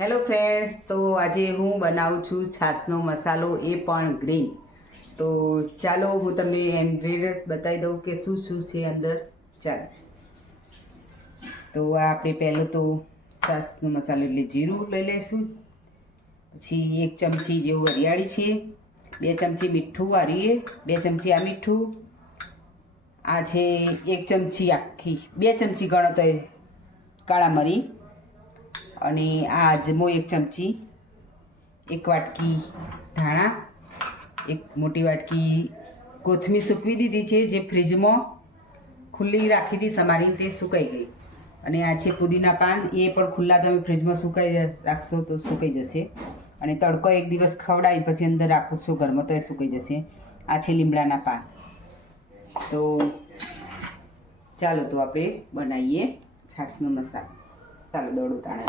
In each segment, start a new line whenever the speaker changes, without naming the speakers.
Hello friends તો આજે હું બનાવું છું છાશનો મસાલો, એ પણ ગ્રીન તો ચાલો હું તમને ઇન્ગ્રીડિયન્ટ્સ બતાવી દઉં કે શું શું છે અંદર. ચાલો. તો આપણે પહેલું તો છાશનો મસાલો એટલે જીરું લઈ લઈશું. પછી એક ચમચી જેવું હરિયાળી છે. બે ચમચી મીઠું વારીએ બે ચમચી આ મીઠું. આ છે એક ચમચી આખી. બે ચમચી ગણો તો કાળા મરી. અને આ અજમો એક ચમચી, એક વાટકી ધાણા, એક મોટી વાટકી કોથમીર સૂકવી દીધી છે, જે ફ્રીજમાં ખુલ્લી રાખી હતી, સમારીને તે સુકાઈ ગઈ. અને આ છે પુદીના પાન, એ પણ ખુલ્લા તમે ફ્રીજમાં સુકાઈ રાખશો તો સુકાઈ જશે. અને તડકો એક દિવસ ખવડાવી પછી અંદર રાખશો ઘરમાં તો એ સુકાઈ જશે. આ છે લીમડાના પાન. તો ચાલો તો આપણે બનાવીએ છાશનો મસાલો. ચાલો, દોડું તાણે.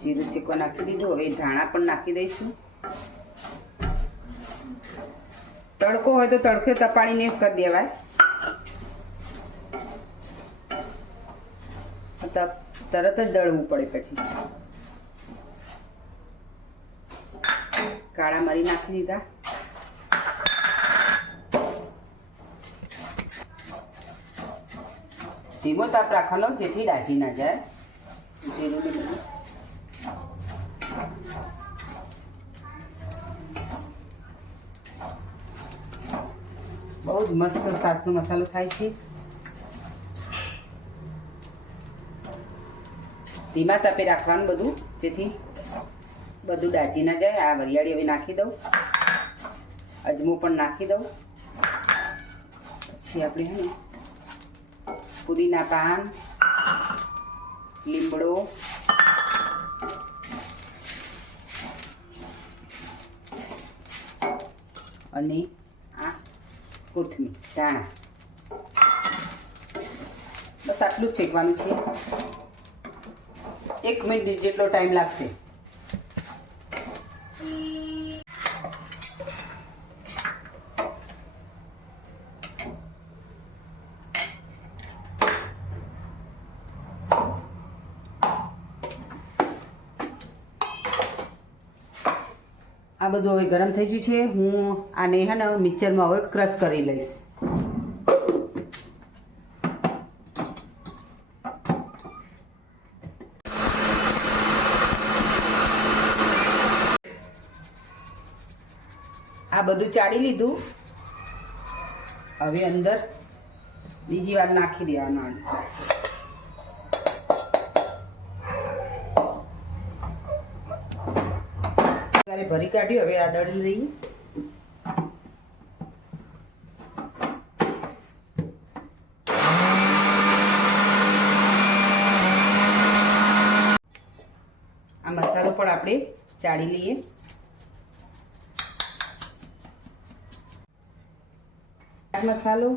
જીરું શેકવા નાખી દીધું, હવે ધાણા પણ નાખી દઈશું. તડકો હોય તો તડકે, તપાડીને કરી દેવાય. તરત જ દળવું પડે પછી. કાળા મરી નાખી દીધા. ધીમો તાપ રાખવાનો જેથી દાજી ના જાય. બહુ જ મસ્ત સાસનો મસાલો થાય છે. ધીમા તાપે રાખવાનું બધું, જેથી બધું દાજી ના જાય. આ વરિયાળી હવે નાખી દઉં. અજમો પણ નાખી દઉં. પછી આપણે હે ને પુદીના પાન, લીમડો, અને આ કોથમીર, ધાણા. બસ આટલું જ શેકવાનું છે. એક મિનિટ જેટલો ટાઈમ લાગશે. આ બધું હવે ગરમ થઈ ગયું છે. હું આને હે ને મિક્સરમાં હવે ક્રશ કરી લઈશ. આ બધું ચાળી લીધું. હવે અંદર બીજી વાર નાખી દેવાનું ત્યારે ભરી કાઢ્યું, હવે આ દળી દઈએ આ મસાલો પણ આપણે ચાળી લઈએ. મસાલો,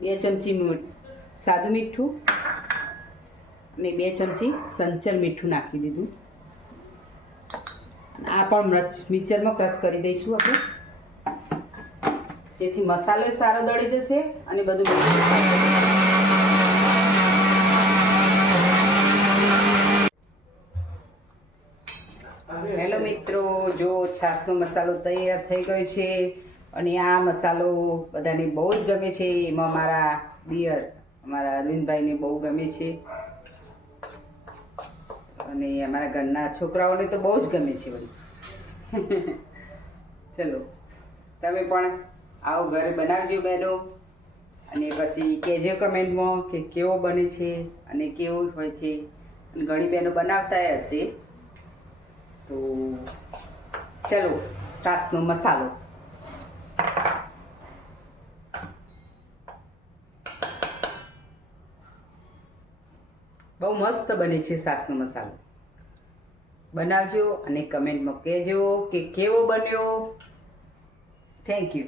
બે ચમચી સાદું મીઠું અને બે ચમચી સંચર મીઠું નાખી દીધું. આ પણ મિક્સરમાં ક્રશ કરી દઈશું આપણે. જેથી મસાલો સારો દળી જશે અને બધું હેલો મિત્રો જો છાશનો મસાલો તૈયાર થઈ ગયો છે અને આ મસાલો બધાને બહુ જ ગમે છે. એમાં મારા દિયર અમારા અરવિંદભાઈને બહુ ગમે છે. અને અમારા ઘરના છોકરાઓને તો બહુ જ ગમે છે વળી ચલો, તમે પણ આવો ઘરે બનાવજો બહેનો અને પછી કહેજો કમેન્ટમાં કે કેવો બને છે અને કેવો હોય છે. ઘણી બહેનો બનાવતા હશે. તો ચલો, સાસનો મસાલો. બહુ મસ્ત બને છે સાસનો મસાલો. બનાવજો અને કમેન્ટમાં કહેજો કે કેવો બન્યો. Thank you